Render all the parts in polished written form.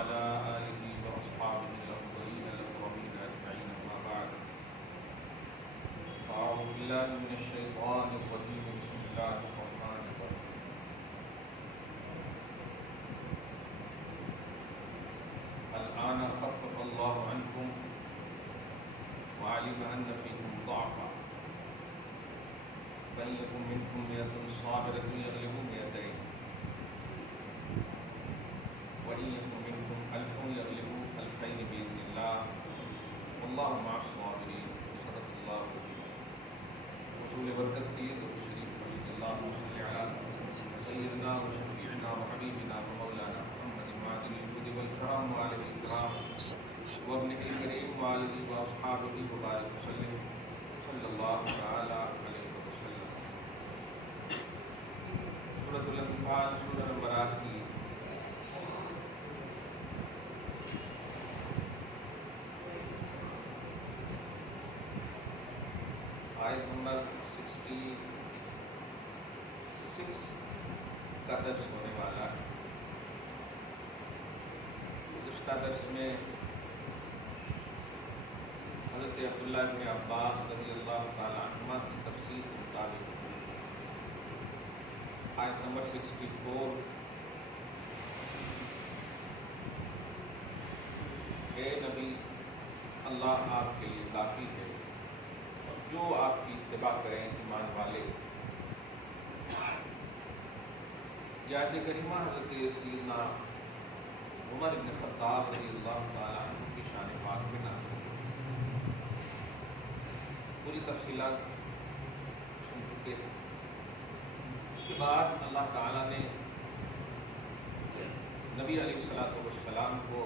وعلى آله وأصحابه الأفضلين الأكرمين أجمعين أما بعد أعوذ بالله من الشيطان الرجيم بسم الله الرحمن الرحيم الآن خفف الله عنكم وعلم أن فيكم ضعفا فإن يكن منكم مئة صابرة يغلبوا مئتين وإن يكن منكم ألف يغلبوا ألفين بإذن الله والله مع الصابرين صدق الله وصول برکت کی دوسری اللهم صل على سيدنا وشفيعنا وحبيبنا ومولانا محمد معدن الجود والكرم وآله الكرام وابنه الكريم وآله وأصحابه وبارك وسلم صلى الله تعالى عليه وسلم. سورۃ الانفال سورہ نمبر 8 کی آیت نمبر 66 کا درس ہونے والا ہے. گزشتہ درس میں حضرت عبداللہ بن عباس رضی اللہ تعالیٰ عنہما کی تفسیر کے مطابق آیت نمبر 64 اے نبی اللہ آپ کے لیے کافی ہے اور جو آپ کی اتباع کریں ایمان والے. یہ آیت کریمہ حضرت سیدنا عمر بن خطاب رضی اللہ تعالیٰ عنہ کی شان پاک میں نازل ہوئی. پوری تفصیلات سن چکے ہیں. اس کے بعد اللہ تعالیٰ نے نبی علیہ الصلوۃ والسلام کو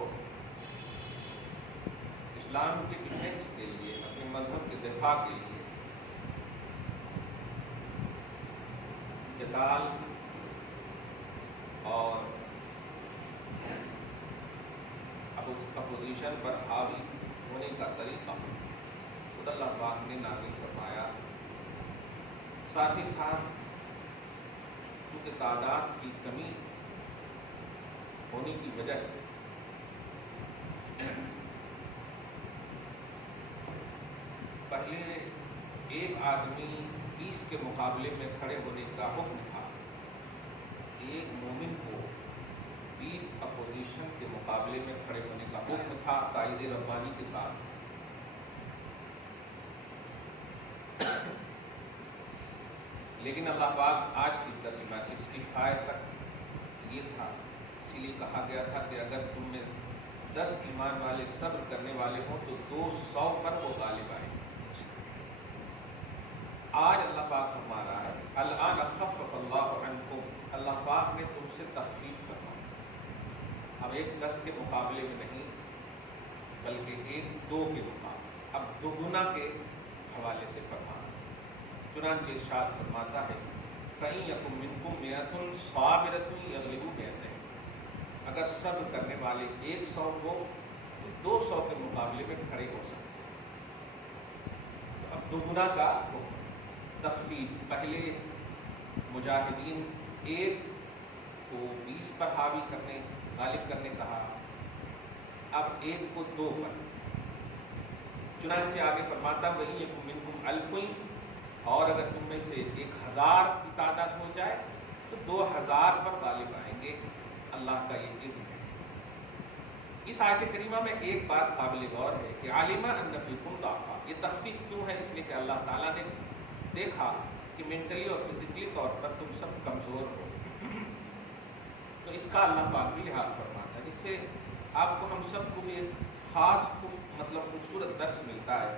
اسلام کے ڈیفینس کے لیے اپنے مذہب کے دفاع کے لیے قتال اور اپوزیشن پر حاوی ہونے کا طریقہ خود اللہ پاک نے نازل فرمایا. ساتھ ہی ساتھ چونکہ تعداد کی کمی ہونے کی وجہ سے پہلے ایک آدمی 20 کے مقابلے میں کھڑے ہونے کا حکم تھا. ایک مومن کو 20 اپوزیشن کے مقابلے میں کھڑے ہونے کا حکم تھا قائد ربانی کے ساتھ. لیکن اللہ پاک آج کی درس میں 65 تک یہ تھا. اسی لیے کہا گیا تھا کہ اگر تم میں 10 ایمان والے صبر کرنے والے ہوں تو 200 پر وہ غالب آئیں. آج اللہ پاک فرما رہا ہے الآن خفف اللہ عنکم، اللہ پاک نے تم سے تخفیف فرمایا. اب ایک 10 کے مقابلے میں نہیں بلکہ ایک 2 کے مقابلے، اب دوگنا کے حوالے سے فرمانا. چنانچہ ارشاد فرماتا ہے فَإِن يَكُن مِّنكُم مِّئَةٌ صَابِرَةٌ يَغْلِبُوا مِئَتَيْنِ، اگر صبر کرنے والے 100 ہو تو 200 کے مقابلے میں کھڑے ہو سکتے ہیں. تو اب دوگنا کا تخفیف، پہلے مجاہدین 1 کو 20 پر حاوی کرنے غالب کرنے کہا، اب 1 کو 2 پر. چنانچہ آگے فرماتا وَإِن يَكُن مِّنكُمْ أَلْفٌ، اور اگر تم میں سے 1000 کی تعداد ہو جائے تو 2000 پر غالب آئیں گے. اللہ کا یہ عزم ہے. اس آیت کریمہ میں ایک بات قابل غور ہے کہ عالمہ ان فیکم ضعفا، یہ تخفیف کیوں ہے؟ اس لیے کہ اللہ تعالیٰ نے دیکھا کہ مینٹلی اور فزیکلی طور پر تم سب کمزور ہو، تو اس کا اللہ پاک بھی لحاظ فرماتا ہے. اس سے آپ کو ہم سب کو بھی ایک خاص خوبصورت درس ملتا ہے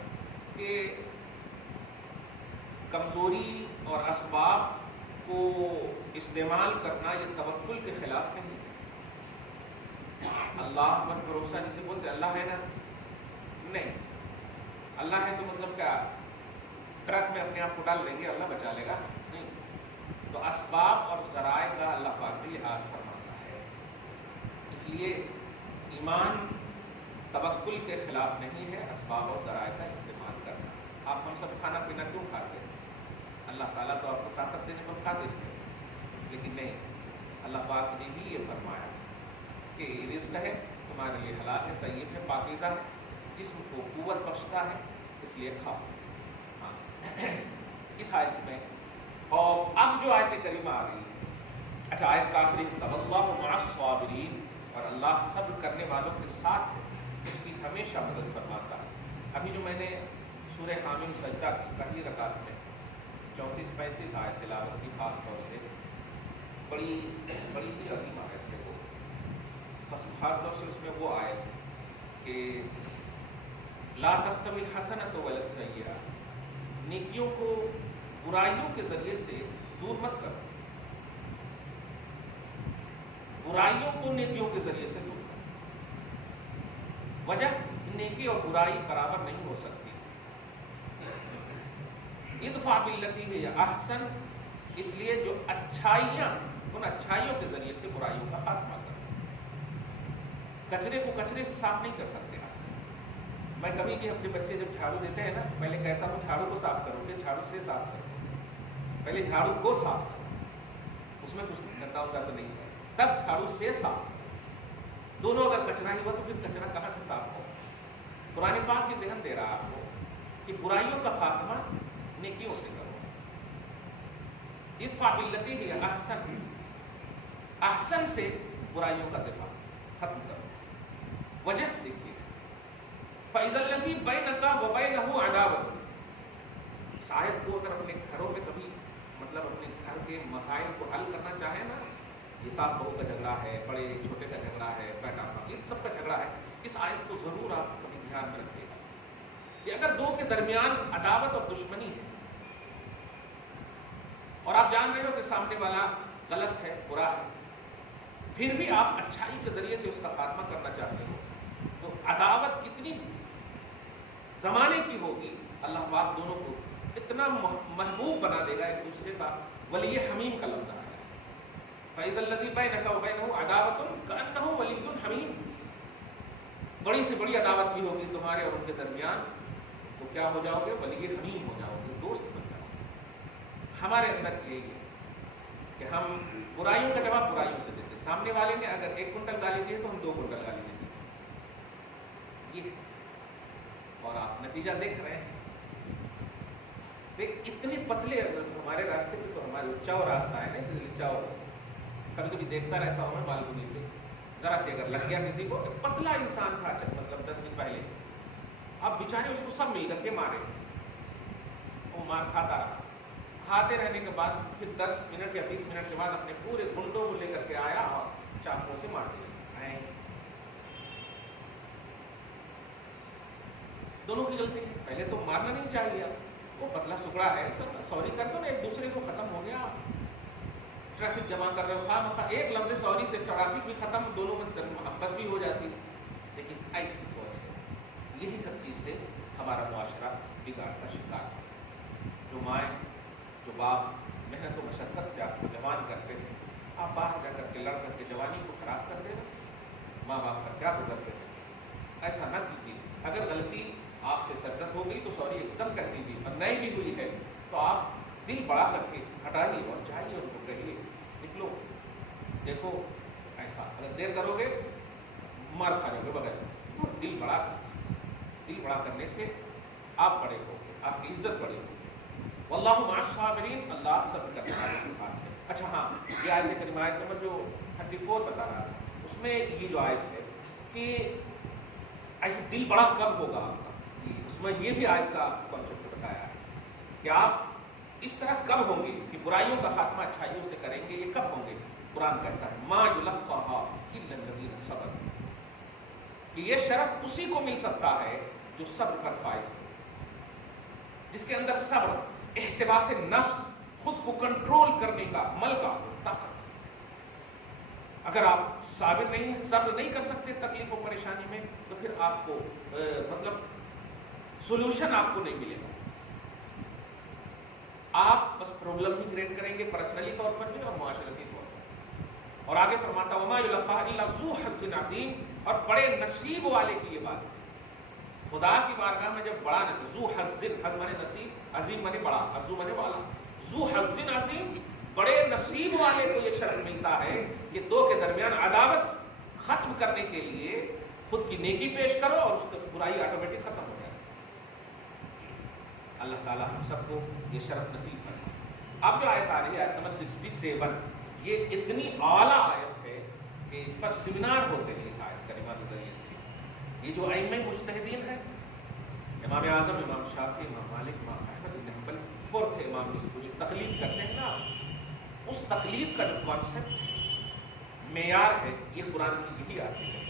کہ کمزوری اور اسباب کو استعمال کرنا یہ توکل کے خلاف نہیں ہے. اللہ پر بھروسہ جسے بولتے اللہ ہے نا، نہیں اللہ ہے تو مطلب کیا ٹرک میں اپنے آپ کو ڈال دیں گے اللہ بچا لے گا؟ نہیں. تو اسباب اور ذرائع کا اللہ پاک بھی لحاظ فرماتا ہے. اس لیے ایمان توکل کے خلاف نہیں ہے اسباب اور ذرائع کا استعمال کرنا. آپ ہم سب کھانا پینا کیوں کھاتے ہیں؟ اللہ تعالیٰ تو آپ کو طاقت دینے پر کھاتے تھے، لیکن نہیں، اللہ پاک نے بھی یہ فرمایا کہ رزق ہے تمہارے لیے حلال ہے، طیب ہے، پاکیزہ ہے، جسم کو قوت بخشتا ہے، اس لیے کھاؤ. ہاں اس آیت میں. اور اب جو آیت کریمہ آ رہی ہے، اچھا آیت کا آخری حصہ واللہ مع الصابرین، اور اللہ صبر کرنے والوں کے ساتھ ہے، اس کی ہمیشہ مدد فرماتا ہے. ابھی جو میں نے سورہ حامیم سجدہ کی پہلی رکعت میں 34-35 آیت تلاوت کی، خاص طور سے بڑی ہی عظیم آیت ہے وہ، خاص طور سے اس میں وہ آیت کہ لا تستوی الحسنۃ ولا السیئۃ، نیکیوں کو برائیوں کے ذریعے سے دور مت کرو، برائیوں کو نیکیوں کے ذریعے سے دور کرو. وجہ نیکی اور برائی برابر نہیں ہو سکتی. ادفع باللتی ہی احسن، اس لیے جو اچھائیاں، ان اچھائیوں کے ذریعے سے برائیوں کا خاتمہ کرو. کچرے کو کچرے سے صاف نہیں کر سکتے آپ. میں کبھی بھی اپنے بچے جب جھاڑو دیتے ہیں نا، پہلے کہتا ہوں جھاڑو کو صاف کرو گے، جھاڑو سے صاف کرو. پہلے جھاڑو کو صاف کرو، اس میں کچھ گندا ہوتا تو نہیں ہے، تب جھاڑو سے صاف. دونوں اگر کچرا ہی ہوا تو پھر کچرا کہاں سے صاف ہو. قرآن پاک بھی ذہن دے رہا آپ کو کہ برائیوں کا خاتمہ نیکیوں سے کرو. ادفع باللتی ہی احسن، احسن سے برائیوں کا دفاع ختم کرو. وجہ دیکھیے فَإِذَا الَّذِي بَيْنَكَ وَبَيْنَهُ عَدَاوَةٌ. اس آیت کو اگر اپنے گھروں میں کبھی مطلب اپنے گھر کے مسائل کو حل کرنا چاہیں نا، یہ ساس بہو کا جھگڑا ہے، بڑے چھوٹے کا جھگڑا ہے، بیٹا یہ سب کا جھگڑا ہے، اس آیت کو ضرور آپ کبھی دھیان میں رکھیے گا کہ اگر دو کے درمیان عداوت اور دشمنی ہے اور آپ جان رہے ہو کہ سامنے والا غلط ہے، برا ہے، پھر بھی آپ اچھائی کے ذریعے سے اس کا خاتمہ کرنا چاہتے ہو، تو عداوت کتنی زمانے کی ہوگی، اللہ پاک دونوں کو اتنا محبوب بنا دے گا ایک دوسرے کا. ولی حمیم کا لفظ آیا ہے، فَإِذَا الَّذِي بَيْنَكَ وَبَيْنَهُ عَدَاوَةٌ كَأَنَّهُ وَلِيٌّ حَمِيمٌ. بڑی سے بڑی عداوت بھی ہوگی تمہارے اور ان کے درمیان، تو کیا ہو جاؤ گے؟ ولی حمیم ہو جاؤ گے، دوست بن جاؤ گے. ہمارے اندر یہی ہے کہ ہم برائیوں کا جواب برائیوں سے دیتے. سامنے والے نے اگر 1 کنٹل گالی دی تو ہم 2 کنٹل گالی دیتے. یہ اور آپ نتیجہ دیکھ رہے ہیں. اتنے پتلے ہمارے راستے پہ تو ہمارے اچاؤ راستہ ہے نا، اچاؤ کبھی کبھی دیکھتا رہتا ہوں میں بالکنی سے، ذرا سے اگر لگ گیا کسی کو، پتلا انسان تھا مطلب 10 دن پہلے، اب بیچارے اس کو سب مل کر کے مارے، وہ مار کھاتا رہا. کھاتے رہنے کے بعد پھر 10 منٹ یا 20 منٹ کے بعد اپنے پورے گنڈوں کو لے کر کے آیا اور چاقوؤں سے مار دیا. دونوں کی غلطی ہے. پہلے تو مارنا نہیں چاہیے، وہ پتلا سکڑا ہے، سب سوری کر دو نا ایک دوسرے کو، ختم ہو گیا. ٹریفک جمع کر رہے ہو، خواہ مخواہ ایک لفظ سوری سے ٹریفک بھی ختم، دونوں میں محبت بھی ہو جاتی. لیکن ایسی سوچ ہے، یہی سب چیز سے ہمارا معاشرہ بگاڑ کا شکار ہے. جو مائیں جو باپ محنت و مشقت سے آپ کو جوان کرتے ہیں، آپ باہر جا کر کے لڑ کر کے جوانی کو خراب کر دے رہے. ماں باپ کا کیا گزرتے ہیں، ایسا نہ کیجیے. اگر غلطی آپ سے سرزد ہو گئی تو سوری ایک دم کہہ دیجیے، اور نہیں بھی ہوئی ہے تو آپ دل بڑا کر کے ہٹائیے اور جائیے ان کو کہیے نکلو. دیکھو ایسا اگر دیر کرو گے مار کھا جاؤ گے بغیر. دل بڑا کرنے سے آپ بڑے ہو گے، آپ کی عزت بڑی ہوگی. واللہ مع الصابرین، اللہ صبر کرنے والوں کے ساتھ ہے. اچھا ہاں، یہ آیت کریمہ آیت نمبر جو 34 بتا رہا ہے، اس میں یہ جو آیت ہے کہ ایسے دل بڑا کب ہوگا آپ کا، اس میں یہ بھی آیت کا کانسیپٹ بتایا ہے کہ آپ اس طرح کب ہوں گے کہ برائیوں کا خاتمہ اچھائیوں سے کریں گے. یہ کب ہوں گے؟ قرآن کہتا ہے ما یلقاها الا الذین صبروا، کہ یہ شرف اسی کو مل سکتا ہے جو صبر پر فائز ہو، جس کے اندر صبر، احتباس نفس، خود کو کنٹرول کرنے کا عمل کا طاقت. اگر آپ صابر نہیں ہیں، صبر نہیں کر سکتے تکلیف و پریشانی میں، تو پھر آپ کو مطلب سولوشن آپ کو نہیں ملے گا. آپ بس پرابلم ہی کریٹ کریں گے، پرسنلی طور پر بھی اور معاشرتی طور پر. اور آگے فرماتا وما یلقاها الا ذو حظ عظیم، اور بڑے نصیب والے کی یہ بات ہے. خدا کی بارگاہ میں جب بڑا نصیب، ذو حظ، حظ مانے نصیب، عظیم مانے بڑا، عظو مانے والا، ذو حظ عظیم، بڑے نصیب والے کو یہ شرف ملتا ہے کہ دو کے درمیان عداوت ختم کرنے کے لیے خود کی نیکی پیش کرو اور اس کی برائی آٹومیٹک ختم ہو جائے. اللہ تعالیٰ ہم سب کو یہ شرف نصیب کرے. اب جو آیت آ رہی ہے آیت نمبر 67، یہ اتنی اعلیٰ آیت ہے کہ اس پر سیمینار ہوتے ہیں اس آیت کریمہ کے ذریعے سے. یہ جو ائمہ مجتہدین ہیں، امام اعظم، امام شافعی، امام مالک، امام احمد بن حنبل، فورتھ امام جس کو جو تقلید کرتے ہیں نا، اس تقلید کا جو کانسیپٹ معیار ہے یہ قرآن کی یہی آتی ہے.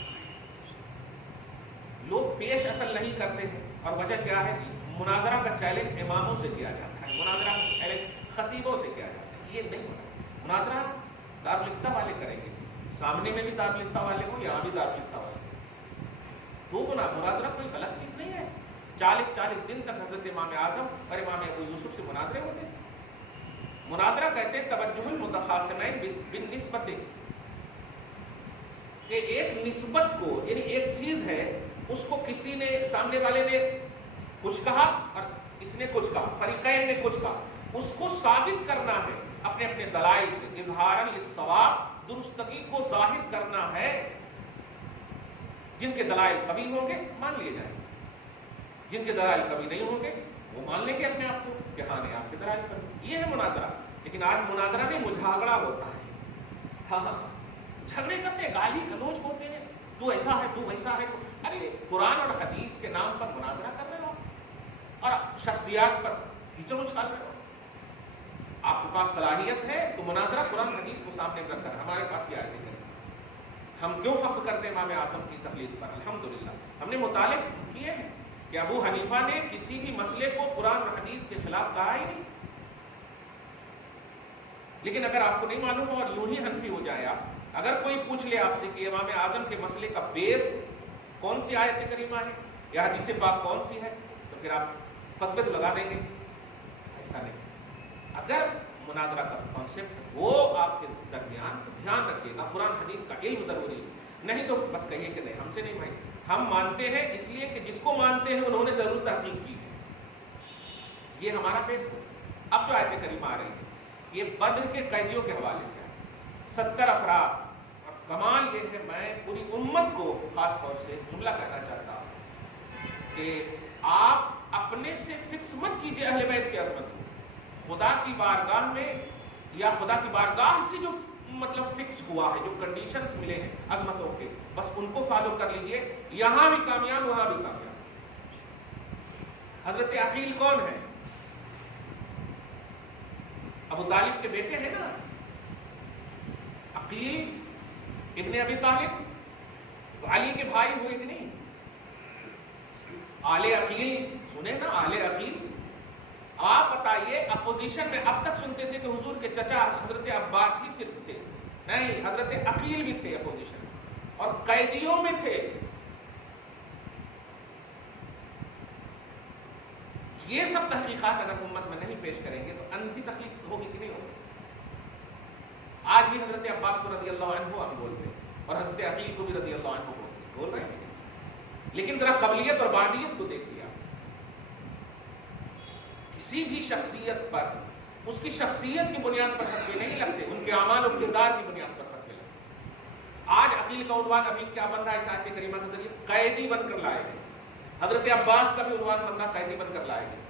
لوگ پیش اصل نہیں کرتے ہیں، اور وجہ کیا ہے؟ مناظرہ کا چیلنج اماموں سے کیا جاتا ہے، مناظرہ کا چیلنج خطیبوں سے کیا جاتا ہے. یہ نہیں ہونا. مناظرہ دارالفتہ والے کریں گے، سامنے میں بھی دارالفتہ والے ہوں، یہاں بھی دارالفتہ والے ہوں. تو مناظرہ کوئی غلط چیز نہیں ہے. 40 دن تک حضرت امام اعظم اور امام ابو یوسف سے مناظرے ہوتے. مناظرہ کہتے ہیں توجہ المتخاصمین بالنسبت، کہ ایک نسبت کو، یعنی ایک چیز ہے اس کو کسی نے، سامنے والے نے کچھ کہا اور اس نے کچھ کہا، فریقین نے کچھ کہا، اس کو ثابت کرنا ہے اپنے اپنے دلائل سے. اظہارا للصواب، درستگی کو ظاہر کرنا ہے. جن کے دلائل کبھی ہوں گے مان لیے جائیں گے، جن کے دلائل کبھی نہیں ہوں گے وہ مان لیں گے اپنے آپ کو کہ ہاں نہیں، آپ کے دلائل کبھی. یہ ہے مناظرہ. لیکن آج مناظرہ میں مجھاگڑا ہوتا ہے. ہاں جھگڑے کرتے ہیں، گالی گلوچ ہوتے ہیں، تو ایسا ہے، تو ویسا ہے. ارے قرآن اور حدیث کے نام پر مناظرہ کر رہے ہو اور شخصیات پر کیچڑ اچھال رہے ہو. آپ کے پاس صلاحیت ہے تو مناظرہ قرآن حدیث کو سامنے رکھ کر. ہمارے پاس یہ آیتیں ہیں، ہم کیوں فخر کرتے ہیں امام اعظم کی تقلید پر؟ الحمدللہ ہم نے مطالعے کیے ہیں کہ ابو حنیفہ نے کسی بھی مسئلے کو قرآن اور حدیث کے خلاف کہا ہی نہیں. لیکن اگر آپ کو نہیں معلوم ہو اور یوں ہی حنفی ہو جائے آپ، اگر کوئی پوچھ لے آپ سے کہ امام اعظم کے مسئلے کا بیس کون سی آیت کریمہ ہے یا حدیث پاک کون سی ہے، تو پھر آپ فتوے تو لگا دیں گے. ایسا نہیں. اگر مناظرہ کا کانسیپٹ وہ آپ کے درمیان، تو دھیان رکھیے گا قرآن حدیث کا علم ضروری ہے. نہیں تو بس کہیے کہ نہیں، ہم سے نہیں بھائی، ہم مانتے ہیں اس لیے کہ جس کو مانتے ہیں انہوں نے ضرور تحقیق کی ہے. یہ ہمارا پیش ہے. اب جو آیت کریمہ آ رہی ہے یہ بدر کے قیدیوں کے حوالے سے ہے. 70 افراد. اور کمال یہ ہے، میں پوری امت کو خاص طور سے جملہ کہنا چاہتا ہوں کہ آپ اپنے سے فکس مت کیجئے اہل بیت کی عظمت کو. خدا کی بارگاہ میں یا خدا کی بارگاہ سے جو مطلب فکس ہوا ہے، جو کنڈیشنز ملے ہیں عظمتوں کے، بس ان کو فالو کر لیجئے. یہاں بھی کامیاب، وہاں بھی کامیاب. حضرت عقیل کون ہے؟ ابو طالب کے بیٹے ہیں نا، عقیل ابن ابی طالب، تو علی کے بھائی ہوئے کہ نہیں؟ آل عقیل سنے نا، آل عقیل. آپ بتائیے، اپوزیشن میں اب تک سنتے تھے کہ حضور کے چچا حضرت عباس ہی صرف تھے، نہیں، حضرت عقیل بھی تھے اپوزیشن میں اور قیدیوں میں تھے. یہ سب تحقیقات اگر امت میں نہیں پیش کریں گے تو اندھی تخلیق ہوگی کہ نہیں ہوگی؟ آج بھی حضرت عباس کو رضی اللہ عنہ ہم بولتے ہیں اور حضرت عقیل کو بھی رضی اللہ عنہ بول رہے ہیں. لیکن ذرا قبلیت اور بعدیت کو دیکھیے. کسی بھی شخصیت پر اس کی شخصیت کی بنیاد پر فتوے نہیں لگتے، ان کے اعمال و کردار کی بنیاد پر فتوے لگتے. آج عقیل کا عنوان ابھی کیا بن رہا ہے اس آیت کریمہ کے ذریعے؟ قیدی بن کر لائے گئے. حضرت عباس کا بھی عنوان بن رہا قیدی بن کر لائے گئے.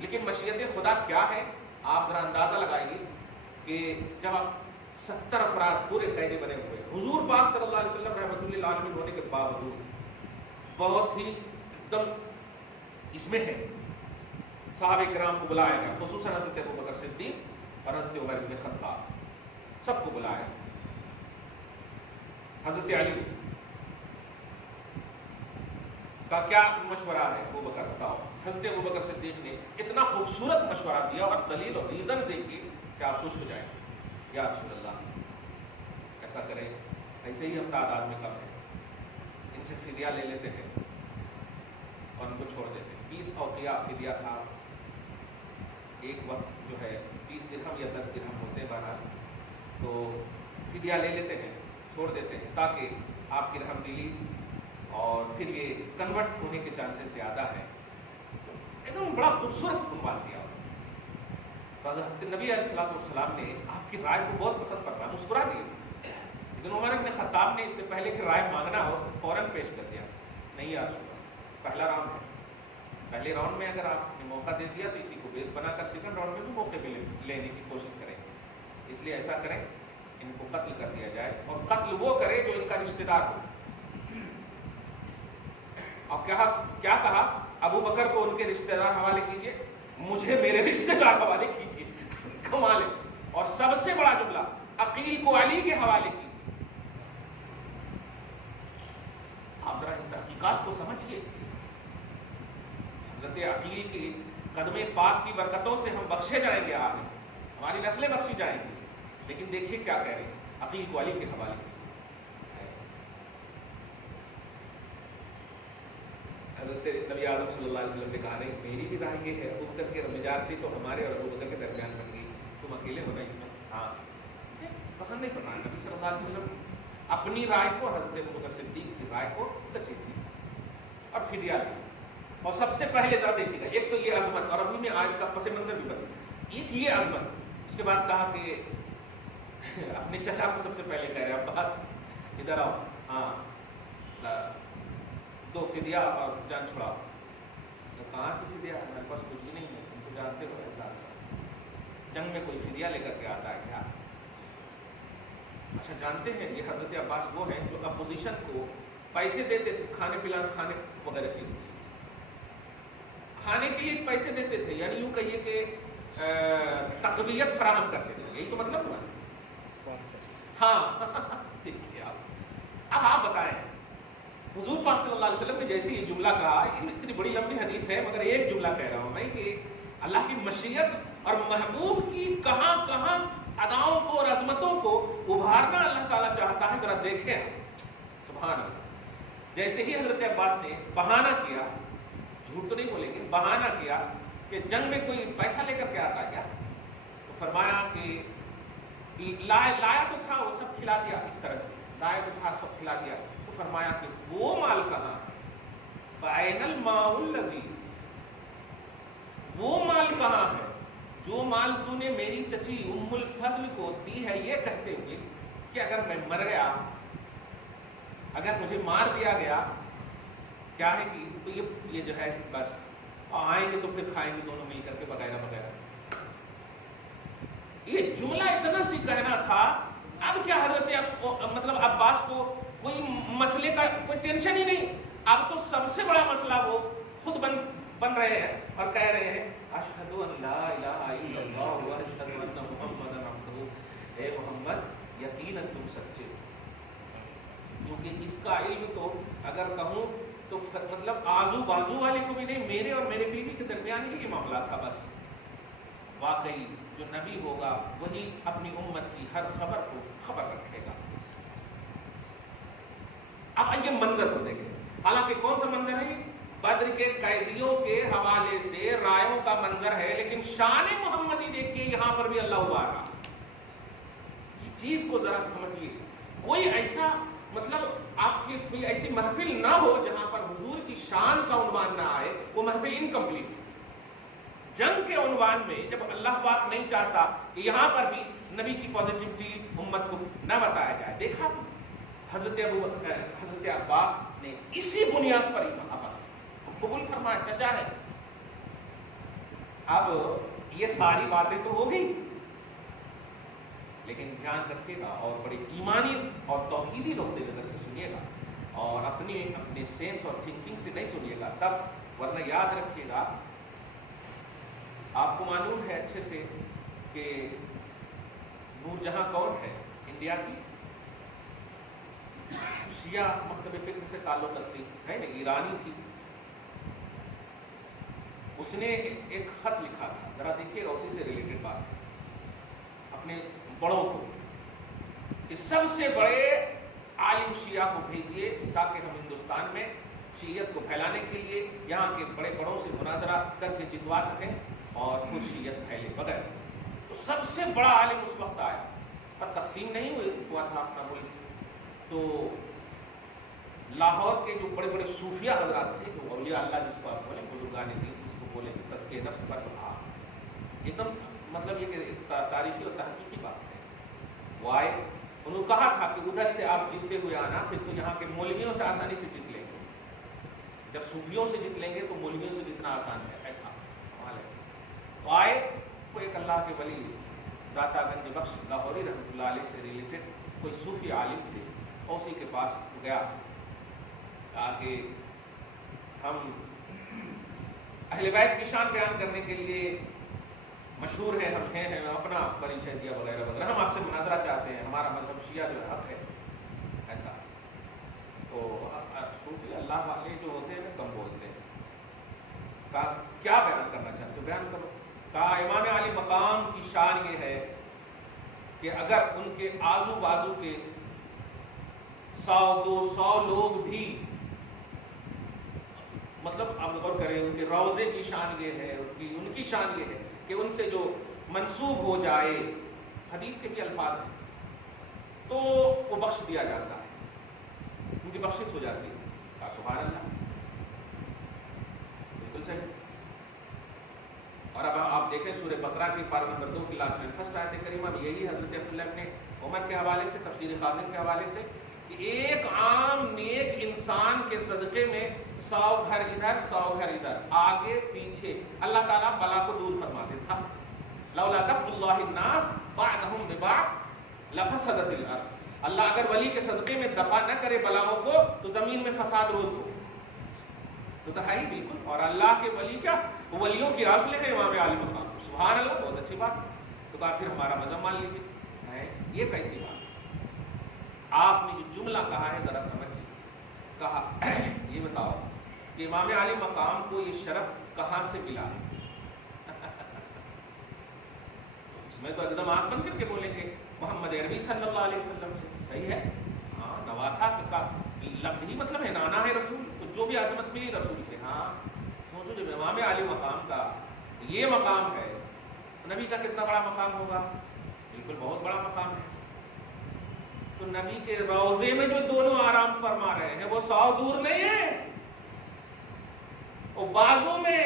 لیکن مشیت خدا کیا ہے؟ آپ ذرا اندازہ لگائیے کہ جب آپ 70 افراد پورے قیدی بنے ہوئے، حضور پاک صلی اللہ علیہ وسلم رحمۃ اللہ علیہ ہونے کے باوجود بہت ہی ایک دم اس میں ہے، صحابہ کرام کو بلایا گیا، خصوصاً حضرت ابوبکر صدیق اور حضرت عمر بن خطاب، سب کو بلایا. حضرت علی کا کیا مشورہ ہے؟ ابوبکر بتاؤ. حضرت ابوبکر صدیق نے اتنا خوبصورت مشورہ دیا اور دلیل اور ریزن دیکھیے کہ آپ خوش ہو جائیں. یا رسول اللہ ایسا کریں، ایسے ہی ہم تعداد میں کم ہیں، ان سے فدیہ لے لیتے ہیں اور ان کو چھوڑ دیتے ہیں. 20 اوقیہ فدیہ تھا. ایک وقت جو ہے 20 درہم یا 10 درہم ہوتے ہیں بہرحال، تو فدیہ لے لیتے ہیں، چھوڑ دیتے ہیں تاکہ آپ کی رحم دلی اور پھر یہ کنورٹ ہونے کے چانسز زیادہ ہیں. ایک دم بڑا خوبصورت عنوان دیا. حضرت نبی علیہ الصلوۃ والسلام نے آپ کی رائے کو بہت پسند فرمایا، مسکرا دیے لیکن عمر بن خطاب نے اس سے پہلے کہ رائے مانگنا ہو فوراً پیش کر دیا، نہیں یا رسول اللہ، پہلا راؤنڈ ہے، پہلے راؤنڈ میں اگر آپ نے موقع دے دیا تو اسی کو بیس بنا کر سیکنڈ راؤنڈ میں بھی موقع پہ لینے کی کوشش کریں، اس لیے ایسا کریں ان کو قتل کر دیا جائے، اور قتل وہ کرے جو ان کا رشتہ دار ہو۔ اور کیا کہا، ابو بکر کو ان کے رشتہ دار حوالے کیجئے، مجھے میرے رشتہ دار حوالے کیجئے، کمال ہے۔ اور سب سے بڑا جملہ، عقیل کو علی کے حوالے کیجئے۔ آپ ذرا ان تحقیقات کو سمجھیے، حضرت عقیل کی قدم پاک کی برکتوں سے ہم بخشے جائیں گے، آگے ہماری نسلیں بخشی جائیں گی، لیکن دیکھیے کیا کہہ رہے ہیں، عقیل کو علی کے حوالے کیجئے۔ حضرت نبی اعظم صلی اللہ علیہ وسلم نے کہا نہیں، میری بھی رائے یہ ہے، ابو بکر کے رمضان تھی تو ہمارے اور ابو بکر کے درمیان بن گئی، تم اکیلے ہونا اس میں، ہاں پسند نہیں فرمایا نبی صلی اللہ علیہ وسلم، اپنی رائے کو حضرت ابو بکر صدیق کی رائے کو ترجیح دی اور فدیہ دی۔ اور سب سے پہلے ذرا دیکھیے گا، ایک تو یہ عظمت، اور ابھی میں آج کا پس منظر بھی بتا، ایک یہ عظمت، اس کے بعد کہا کہ اپنے چچا کو سب سے پہلے کہہ رہے ہیں عباس ادھر آؤ، ہاں دو فدیہ اور جان چھڑاؤ۔ تو کہاں سے فدیہ، ہمارے پاس کچھ بھی نہیں ہے، تم تو جانتے ہو ایسا جنگ میں کوئی فدیہ لے کر کے آتا ہے کیا؟ اچھا جانتے ہیں یہ حضرت عباس وہ ہیں جو اپوزیشن کو پیسے دیتے تھے کھانے پلانے، کھانے وغیرہ چیز کھانے کے لیے پیسے دیتے تھے، یعنی یوں کہیے کہ تقویت فراہم کرتے تھے، یہی تو مطلب ہوا ہاں دیکھیے اب آپ بتائیں، حضور پاک صلی اللہ علیہ وسلم نے جیسے یہ جملہ کہا، یہ اتنی بڑی لمبی حدیث ہے مگر ایک جملہ کہہ رہا ہوں میں کہ اللہ کی مشیت اور محبوب کی کہاں کہاں اداؤں کو اور عظمتوں کو ابھارنا اللہ تعالیٰ چاہتا ہے، ذرا دیکھیں سبحان اللہ۔ جیسے ہی حضرت عباس نے بہانہ کیا، جھوٹ تو نہیں بولیں گے، بہانہ کیا کہ جنگ میں کوئی پیسہ لے کر کے آتا ہے کیا، تو فرمایا کہ لایا تو تھا، وہ سب کھلا دیا، اس طرح سے لایا تو تھا سب کھلا دیا، تو فرمایا کہ وہ مال کہاں، فَأَيْنَ الْمَاءُ الَّذِي، وہ مال کہاں ہے جو مال تو نے میری چچی ام الفضل کو دی ہے، یہ کہتے ہوئے کہ اگر میں مر گیا، اگر مجھے مار دیا گیا، کیا ہے کہ تو یہ جو ہے بس آئیں گے تو پھر کھائیں گے دونوں مل کر کے وغیرہ وغیرہ۔ یہ جملہ اتنا سی کہنا تھا، اب کیا حضرت مطلب عباس کو کوئی مسئلے کا کوئی ٹینشن ہی نہیں، اب تو سب سے بڑا مسئلہ وہ خود بن رہے ہیں اور کہہ رہے ہیں اشہد ان لا الہ الا اللہ و اشہد ان محمد عبدہ، اے محمد یقیناً تم سچے، کیونکہ اس کا علم تو اگر کہوں تو مطلب آزو بازو والے کو بھی نہیں، میرے اور میرے بیوی کے درمیان ہی یہ معاملہ تھا بس۔ واقعی جو نبی ہوگا وہی اپنی امت کی ہر خبر کو خبر رکھے گا۔ اب یہ منظر کو دیکھیں، حالانکہ کون سا منظر ہے، بدر کے قیدیوں کے حوالے سے رائوں کا منظر ہے، لیکن شان محمدی دیکھیے یہاں پر بھی اللہ ہوا رہا۔ یہ چیز کو ذرا سمجھیے، کوئی ایسا مطلب آپ کی کوئی ایسی محفل نہ ہو جہاں پر حضور کی شان کا عنوان نہ آئے، وہ محفل انکمپلیٹ ہے۔ جنگ کے عنوان میں جب اللہ پاک نہیں چاہتا کہ یہاں پر بھی نبی کی پازیٹیوٹی امت کو نہ بتایا جائے، دیکھا حضرت عباس نے اسی بنیاد پر قبول فرمایا، چچا ہے۔ اب یہ ساری باتیں تو ہو گئی، لیکن دھیان رکھیے گا اور بڑے ایمانی اور توحیدی نقطے نظر سے سنیے گا، اور اپنے سینس اور تھنکنگ سے نہیں سنیے گا تب، ورنہ یاد رکھیے گا، آپ کو معلوم ہے اچھے سے کہ نور جہاں کون ہے انڈیا کی، شیعہ مکتب فکر سے تعلق رکھتی ہے نا، ایرانی تھی، اس نے ایک خط لکھا تھا، ذرا دیکھیے گا، اسی سے ریلیٹڈ بات ہے، اپنے بڑوں کو کہ سب سے بڑے عالم شیعہ کو بھیجیے تاکہ ہم ہندوستان میں شیعت کو پھیلانے کے لیے یہاں کے بڑے بڑوں سے مناظرہ کر کے جتوا سکیں اور خود شیعت پھیلے وغیرہ۔ تو سب سے بڑا عالم اس وقت آیا، پر تقسیم نہیں ہوا تھا اپنا ملک، تو لاہور کے جو بڑے بڑے صوفیہ حضرات تھے، جو اولیاء اللہ جس کو آپ بولیں، بزرگان دین جس کو بولیں، تزکیہ نفس پر ایک دم مطلب یہ کہ تاریخی اور تحقیقی بات ہے، وہ آئے انہوں نے کہا تھا کہ ادھر سے آپ جیتتے ہوئے آنا، پھر تو یہاں کے مولویوں سے آسانی سے جیت لیں گے، جب صوفیوں سے جیت لیں گے تو مولویوں سے جتنا آسان ہے، ایسا حال ہے۔ تو آئے تو ایک اللہ کے ولی داتا گنج بخش لاہوری رحمۃ اللہ علیہ سے ریلیٹڈ کوئی صوفی عالم تھے، اسی کے پاس گیا، کہا کہ ہم اہل بیت کی شان بیان کرنے کے لیے مشہور ہیں، ہم ہیں اپنا پریچے دیا وغیرہ وغیرہ، ہم آپ سے مناظرہ چاہتے ہیں، ہمارا مذہب شیعہ جو ہے حق ہے، ایسا۔ تو صوفی اللہ والے جو ہوتے ہیں کم بولتے ہیں، کہا کیا بیان کرنا چاہتے ہو، بیان کرو۔ کہا امام علی مقام کی شان یہ ہے کہ اگر ان کے آزو بازو کے 100-200 لوگ بھی، مطلب آپ غور کریں، ان کے روضے کی شان یہ ہے، ان کی شان یہ ہے کہ ان سے جو منسوب ہو جائے، حدیث کے بھی الفاظ ہیں، تو وہ بخش دیا جاتا ہے، ان کی بخشش ہو جاتی ہے۔ کہا سبحان اللہ، بالکل صحیح۔ اور اب آپ دیکھیں سورہ بقرہ کی پارہ نمبر 2 کی لاسٹ میں فرسٹ آیت کریمہ میں یہی حضرت عبداللہ ابن عمر کے حوالے سے، تفسیر خازن کے حوالے سے، کہ ایک عام نیک انسان کے صدقے میں 100 گھر ادھر 100 گھر ادھر، آگے پیچھے اللہ تعالیٰ بلا کو دور فرما دیتا۔ لولا دفع اللہ الناس بعضهم ببعض لفسدت الارض، اللہ اگر ولی کے صدقے میں دفع نہ کرے بلاؤں کو تو زمین میں فساد روز ہو، تو ہے بالکل۔ اور اللہ کے ولی کیا، وہ ولیوں کی اصل ہے امام علی مقام، سبحان اللہ، بہت اچھی بات۔ تو کہا پھر ہمارا مذہب مان لیجیے، ہے یہ کیسی بات؟ آپ نے جو جملہ کہا ہے ذرا سمجھیے۔ کہا یہ بتاؤ کہ امام علی مقام کو یہ شرف کہاں سے ملا؟ اس میں تو ایک دم آنکھ بند کر کے بولیں گے محمد عربی صلی اللہ علیہ وسلم سے، صحیح ہے، ہاں، نواسا کا لفظ ہی مطلب ہے نانا ہے رسول، تو جو بھی عظمت ملی رسول سے، ہاں سوچو جب امام علی مقام کا یہ مقام ہے، نبی کا کتنا بڑا مقام ہوگا؟ بالکل بہت بڑا مقام ہے۔ تو نبی کے روضے میں جو دونوں آرام فرما رہے ہیں وہ 100 دور نہیں ہے، وہ بازو میں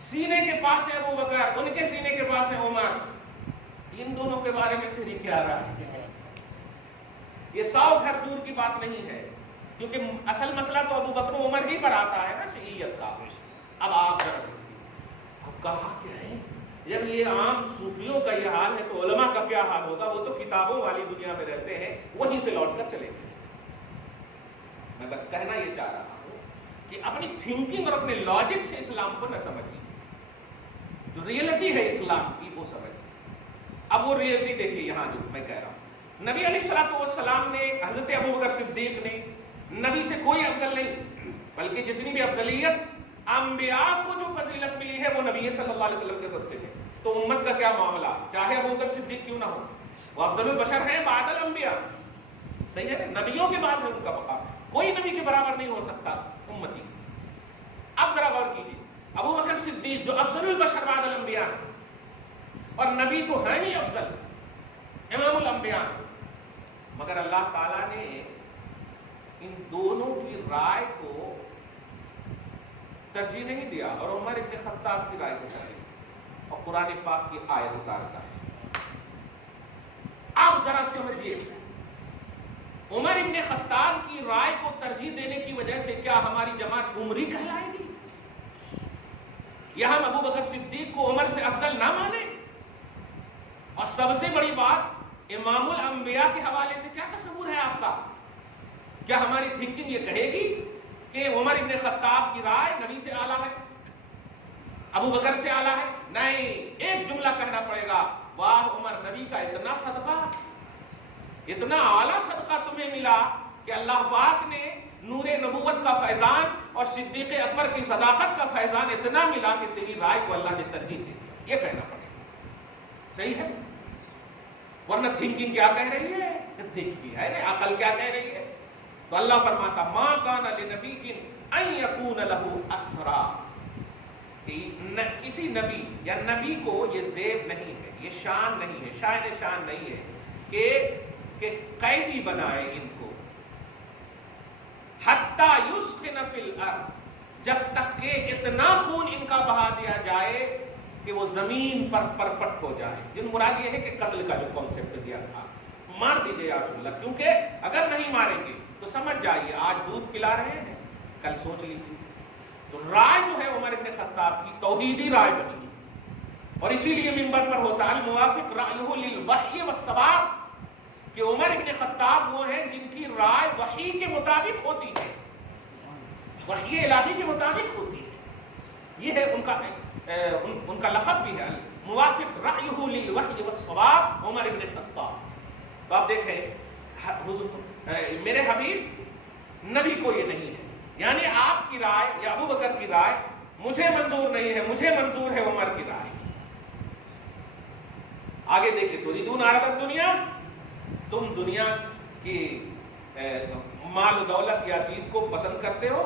سینے کے پاس ہے ابو بکر، ان کے سینے کے پاس ہے عمر، ان دونوں کے بارے میں تیری کیا رائے ہے؟ یہ 100 گھر دور کی بات نہیں ہے، کیونکہ اصل مسئلہ تو ابو بکر و عمر ہی پر آتا ہے نا شیعیت کا۔ اب آپ ذرا دیکھیے، اب کہا کیا ہے، جب یہ عام صوفیوں کا یہ حال ہے تو علماء کا کیا حال ہوگا؟ وہ تو کتابوں والی دنیا میں رہتے ہیں، وہیں سے لوٹ کر چلے گئے۔ میں بس کہنا یہ چاہ رہا ہوں کہ اپنی تھنکنگ اور اپنے لاجک سے اسلام کو نہ سمجھیے، جو ریئلٹی ہے اسلام کی وہ سمجھیے۔ اب وہ ریئلٹی دیکھیے یہاں جو میں کہہ رہا ہوں، نبی علیہ الصلوۃ والسلام نے، حضرت ابوبکر صدیق نے، نبی سے کوئی افضل نہیں، بلکہ جتنی بھی افضلیت انبیاء کو جو فضیلت ملی ہے وہ نبی صلی اللہ علیہ وسلم کے صدقے ہے۔ تو امت کا کیا معاملہ، چاہے ابوبکر صدیق کیوں نہ ہو، وہ افضل البشر ہیں بعد الانبیاء، صحیح ہے، نبیوں کے بعد ہے ان کا مقام، کوئی نبی کے برابر نہیں ہو سکتا امتی۔ اب ذرا غور کیجیے، ابوبکر صدیق جو افضل البشر بعد الانبیاء ہیں، اور نبی تو ہیں ہی افضل، امام الانبیاء، مگر اللہ تعالیٰ نے ان دونوں کی رائے کو ترجیح نہیں دیا اور عمر ابن خطاب کی رائے کو ترجیح، اور قرآن پاک کی آیت اتارتا ہے۔ آپ ذرا سمجھیے، عمر ابن خطاب کی رائے کو ترجیح دینے کی وجہ سے کیا ہماری جماعت عمری کہلائے گی؟ یا ہم ابو بکر صدیق کو عمر سے افضل نہ مانیں؟ اور سب سے بڑی بات، امام الانبیاء کے حوالے سے کیا تصور ہے آپ کا؟ کیا ہماری تھنکنگ یہ کہے گی کہ عمر ابن خطاب کی رائے نبی سے اعلیٰ ہے، ابو بکر سے اعلیٰ ہے؟ نہیں، ایک جملہ کہنا پڑے گا، واہ عمر، نبی کا اتنا صدقہ، اتنا اعلیٰ صدقہ تمہیں ملا کہ اللہ پاک نے نور نبوت کا فیضان اور صدیق اکبر کی صداقت کا فیضان اتنا ملا کہ تیری رائے کو اللہ نے ترجیح دے دیا، یہ کہنا پڑے گا، صحیح ہے؟ ورنہ تھنکنگ کیا کہہ رہی ہے، دیکھیے ہے نا، عقل کیا کہہ رہی ہے؟ تو اللہ فرماتا ما کان لنبی ان یکون لہ اسرا، کسی نبی یا نبی کو یہ زیب نہیں ہے، یہ شان نہیں ہے، شان نہیں ہے کہ قیدی بنائے ان کو، حتی یسخن فی الارض، جب تک کہ اتنا خون ان کا بہا دیا جائے کہ وہ زمین پر پرپٹ ہو جائے. جن مراد یہ ہے کہ قتل کا جو کانسیپٹ دیا تھا, مار دیجیے یا رسول اللہ, کیونکہ اگر نہیں ماریں گے تو سمجھ جائیے آج دودھ پلا رہے ہیں, کل سوچ لیجیے. تو رائے جو ہے عمر ابن خطاب کی توحیدی رائے بنی, اور اسی لیے منبر پر ہوتا ہے الموافق رأیہ للوحی والثواب, کہ عمر ابن خطاب وہ ہیں جن کی رائے وحی کے مطابق ہوتی ہے, وحی الہی کے مطابق ہوتی ہے. یہ ہے ان کا لقب بھی ہے موافق رأیہ للوحی والثواب عمر ابن خطاب. تو آپ دیکھیں میرے حبیب نبی کو یہ نہیں ہے, یعنی آپ کی رائے یا ابو بکر کی رائے مجھے منظور نہیں ہے, مجھے منظور ہے عمر کی رائے. آگے دیکھیں, تريدون عرض الدنیا, تم دنیا کی مال و دولت یا چیز کو پسند کرتے ہو,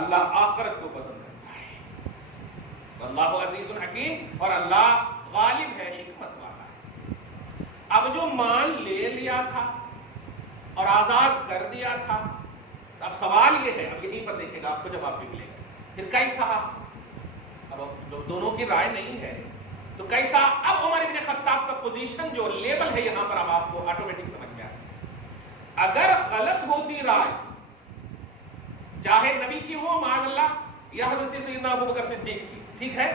اللہ آخرت کو پسند کرتا ہے. اللہ عزیز حکیم, اور اللہ غالب ہے, حکمت والا ہے. اب جو مال لے لیا تھا اور آزاد کر دیا تھا, اب سوال یہ ہے, اب یہیں پر دیکھیں گا آپ کو جواب بھی ملے گا, پھر کیسا, اب دونوں کی رائے نہیں ہے تو کیسا. اب عمر ابن خطاب کا پوزیشن جو لیبل ہے یہاں پر اب آپ کو آٹومیٹک سمجھ میں آئے. اگر غلط ہوتی رائے, چاہے نبی کی ہو معاذ اللہ یا حضرت سیدنا ابو بکر صدیق کی, ٹھیک ہے,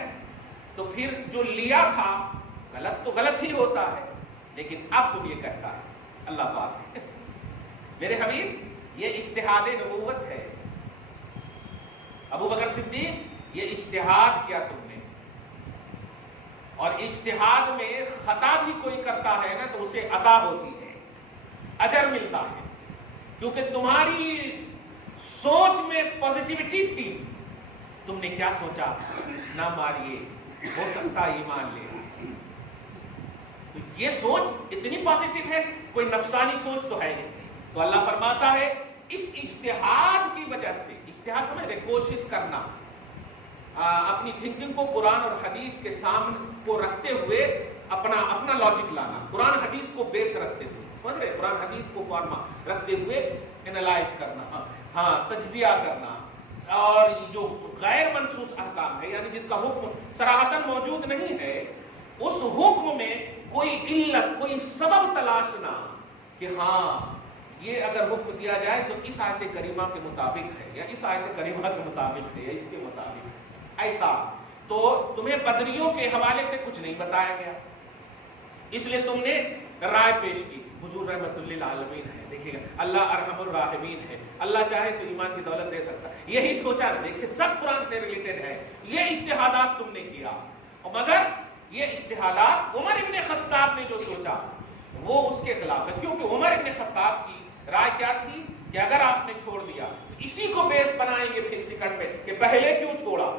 تو پھر جو لیا تھا غلط تو غلط ہی ہوتا ہے, لیکن اب سنیے کہتا ہے اللہ پاک میرے حبیب یہ اجتہاد نبوت ہے. ابو بکر صدیق یہ اجتہاد کیا تم نے, اور اجتہاد میں خطا بھی کوئی کرتا ہے نا تو اسے عطا ہوتی ہے, اجر ملتا ہے, کیونکہ تمہاری سوچ میں پازیٹیوٹی تھی. تم نے کیا سوچا, نہ ماریے, ہو سکتا ایمان لے. تو یہ سوچ اتنی پازیٹیو ہے, کوئی نفسانی سوچ تو ہے نہیں. تو اللہ فرماتا ہے اس اجتہاد کی وجہ سے, اجتہاد سمجھ رہے, کوشش کرنا, اپنی تھنکنگ کو قرآن اور حدیث کے سامنے کو رکھتے ہوئے اپنا لاجک لانا, قرآن حدیث کو بیس رکھتے ہوئے, سمجھ رہے, قرآن حدیث کو فارما رکھتے ہوئے انالائز کرنا, ہاں تجزیہ کرنا, اور جو غیر منصوص احکام ہے یعنی جس کا حکم صراحتاً موجود نہیں ہے, اس حکم میں کوئی علت, کوئی سبب تلاشنا کہ ہاں یہ اگر حکم دیا جائے تو اس آیت کریمہ کے مطابق ہے, یا اس آیت کریمہ کے مطابق ہے, یا اس کے مطابق ہے, ایسا. تو تمہیں بدریوں کے حوالے سے کچھ نہیں بتایا گیا, اس لیے تم نے رائے پیش کی. حضور رحمت للعالمین ہے, دیکھیے گا اللہ ارحم الراحمین ہے, اللہ چاہے تو ایمان کی دولت دے سکتا ہے. یہی سوچا, دیکھیں سب قرآن سے ریلیٹڈ ہے. یہ اجتہادات تم نے کیا, مگر یہ اجتہادات عمر ابن خطاب نے جو سوچا وہ اس کے خلاف ہے, کیونکہ عمر ابن خطاب کی رائے کیا تھی کہ اگر آپ نے چھوڑ دیا تو اسی کو بیس بنائیں گے پھر سیکنڈ میں کہ پہلے کیوں چھوڑا,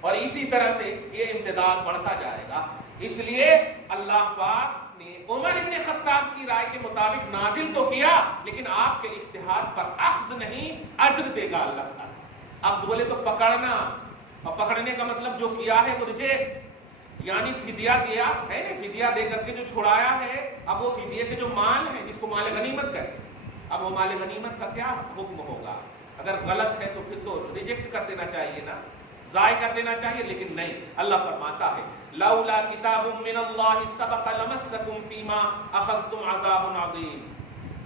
اور اسی طرح سے یہ امتداد بڑھتا جائے گا. اس لیے اللہ پاک نے عمر ابن خطاب کی رائے کے مطابق نازل تو کیا, لیکن آپ کے اجتہاد پر اخذ نہیں, اجر دے گا اللہ تعالیٰ. اخذ بولے تو پکڑنا, اور پکڑنے کا مطلب جو کیا ہے وہ ریجیکٹ, یعنی فدیہ دیا ہے نا, فدیہ دے کر کے جو چھڑایا ہے, اب وہ فدیے کے جو مال ہے جس کو مال غنیمت کہتے ہیں, اب وہ مال غنیمت کا کیا حکم ہوگا. اگر غلط ہے تو پھر تو ریجیکٹ کر دینا چاہیے نا, ضائع کر دینا چاہیے, لیکن نہیں. اللہ فرماتا ہے لولا کتاب من اللہ سبق لمسکم فیما اخذتم عذاب عظیم.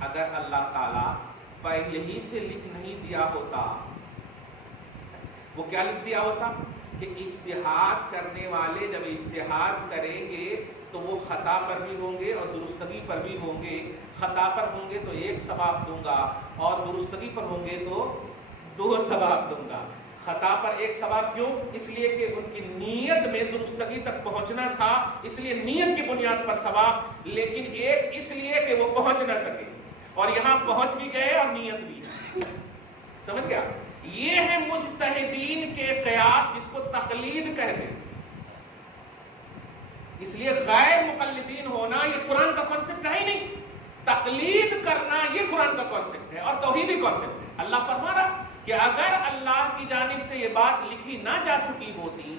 اگر اللہ تعالیٰ پہلے ہی سے لکھ نہیں دیا ہوتا, وہ کیا لکھ دیا ہوتا کہ اجتہاد کرنے والے جب اجتہاد کریں گے تو وہ خطا پر بھی ہوں گے اور درستگی پر بھی ہوں گے. خطا پر ہوں گے تو 1 ثواب دوں گا, اور درستگی پر ہوں گے تو 2 ثواب دوں گا. خطا پر 1 ثواب کیوں, اس لیے کہ ان کی نیت میں درستگی تک پہنچنا تھا, اس لیے نیت کی بنیاد پر ثواب, لیکن 1 اس لیے کہ وہ پہنچ نہ سکے, اور یہاں پہنچ بھی گئے اور نیت بھی. سمجھ گیا, یہ ہے مجتہدین کے قیاس, جس کو تقلید کہتے ہیں. اس لیے غیر مقلدین ہونا یہ قرآن کا کانسیپٹ ہے ہی نہیں, تقلید کرنا یہ قرآن کا کانسیپٹ ہے اور توحیدی کانسیپٹ ہے. اللہ فرما رہا کہ اگر اللہ کی جانب سے یہ بات لکھی نہ جا چکی ہوتی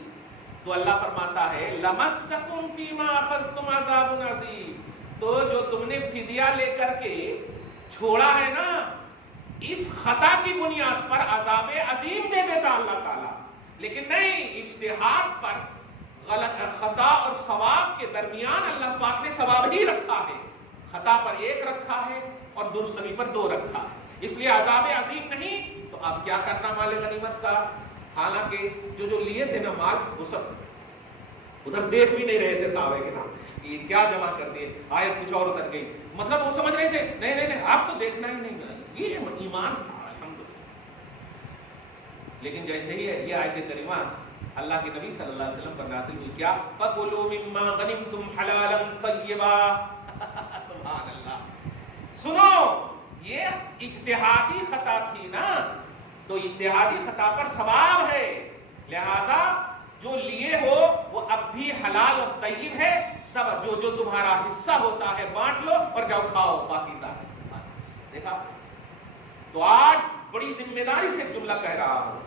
تو اللہ فرماتا ہے لمسکم فیما اخذتم عذاب عظیم, تو جو تم نے فدیہ لے کر کے چھوڑا ہے نا, اس خطا کی بنیاد پر عذاب عظیم دے دیتا اللہ تعالیٰ. لیکن نہیں, اجتہاد پر خطا اور ثواب کے درمیان اللہ پاک نے ثواب ہی رکھا ہے، خطا پر 1 رکھا ہے اور درستگی پر 2 رکھا ہے، اس لیے عذاب عظیم نہیں۔ تو اب کیا کرنا مال غنیمت کا؟ حالانکہ جو لیے تھے نا مال، وہ سب ادھر دیکھ بھی نہیں رہے تھے صحابہ کرام، یہ کیا جمع کر دیے، آیت کچھ اور اتر گئی، مطلب وہ سمجھ رہے تھے نہیں آپ تو دیکھنا ہی نہیں، یہ ایمان تھا الحمدللہ۔ لیکن جیسے ہی یہ آیت کریمہ اللہ کے نبی صلی اللہ علیہ وسلم پر نازل ہوئی، کیا فَكُلُوا مِمَّا غَنِمْتُمْ حَلَالًا طَيِّبًا، سبحان اللہ۔ سنو، یہ اجتہادی خطا تھی نا، تو اجتہادی خطا پر ثواب ہے، لہذا جو لیے ہو وہ اب بھی حلال اور طیب ہے، سب جو تمہارا حصہ ہوتا ہے بانٹ لو اور جاؤ کھاؤ پاکیزہ ہے۔ دیکھا؟ تو آج بڑی ذمہ داری سے جملہ کہہ رہا ہوں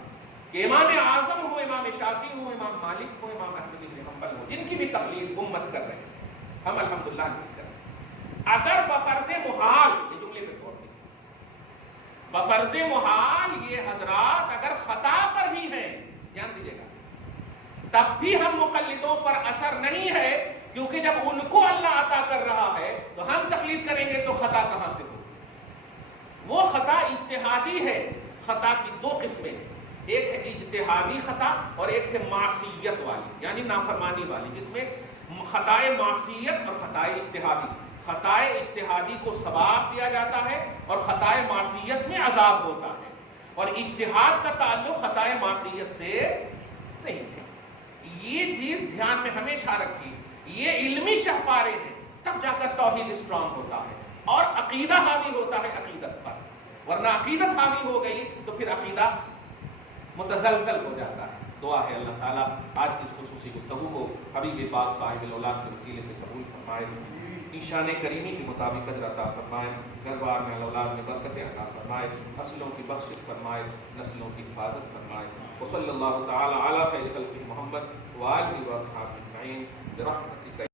کہ امام اعظم ہو، امام شافعی ہو، امام مالک ہو، امام احمد بن حنبل ہو، جن کی بھی تقلید امت کر رہے ہیں، ہم الحمدللہ نہیں کر رہے، اگر بفرض محال، یہ جملے میں غور کیجیے، بفرض محال یہ حضرات اگر خطا پر بھی ہیں، دھیان دیجیے گا، تب بھی ہم مقلدوں پر اثر نہیں ہے، کیونکہ جب ان کو اللہ عطا کر رہا ہے تو ہم تقلید کریں گے تو خطا کہاں سے ہو؟ وہ خطا اجتہادی ہے۔ خطا کی 2 قسمیں، ایک ہے اجتہادی خطا اور ایک ہے معصیت والی، یعنی نافرمانی والی، جس میں خطائے معصیت اور خطائے اجتہادی۔ خطائے اجتہادی کو ثواب دیا جاتا ہے اور خطائے معصیت میں عذاب ہوتا ہے، اور اجتہاد کا تعلق خطائے معصیت سے نہیں ہے۔ یہ چیز دھیان میں ہمیشہ رکھی، یہ علمی شہپارے ہیں، تب جا کر توحید اسٹرانگ ہوتا ہے اور عقیدہ حاوی ہوتا ہے عقیدت پر، ورنہ عقیدت حاوی ہو گئی تو پھر عقیدہ متزلزل ہو جاتا ہے۔ دعا ہے اللہ تعالیٰ آج کی اس خصوصی گفتگو کو حبیب پاک صاحب الاولاد کے وسیلے سے قبول فرمائے، ایشان کریمی کے مطابق اجر عطا فرمائے، گھر بار میں اولاد میں برکتیں عطا فرمائے، نسلوں کی بخشش فرمائے، نسلوں کی حفاظت فرمائے۔ وصلی اللہ تعالی علی خیر خلقہ محمد وآلہ وصحبہ اجمعین برحمتہ۔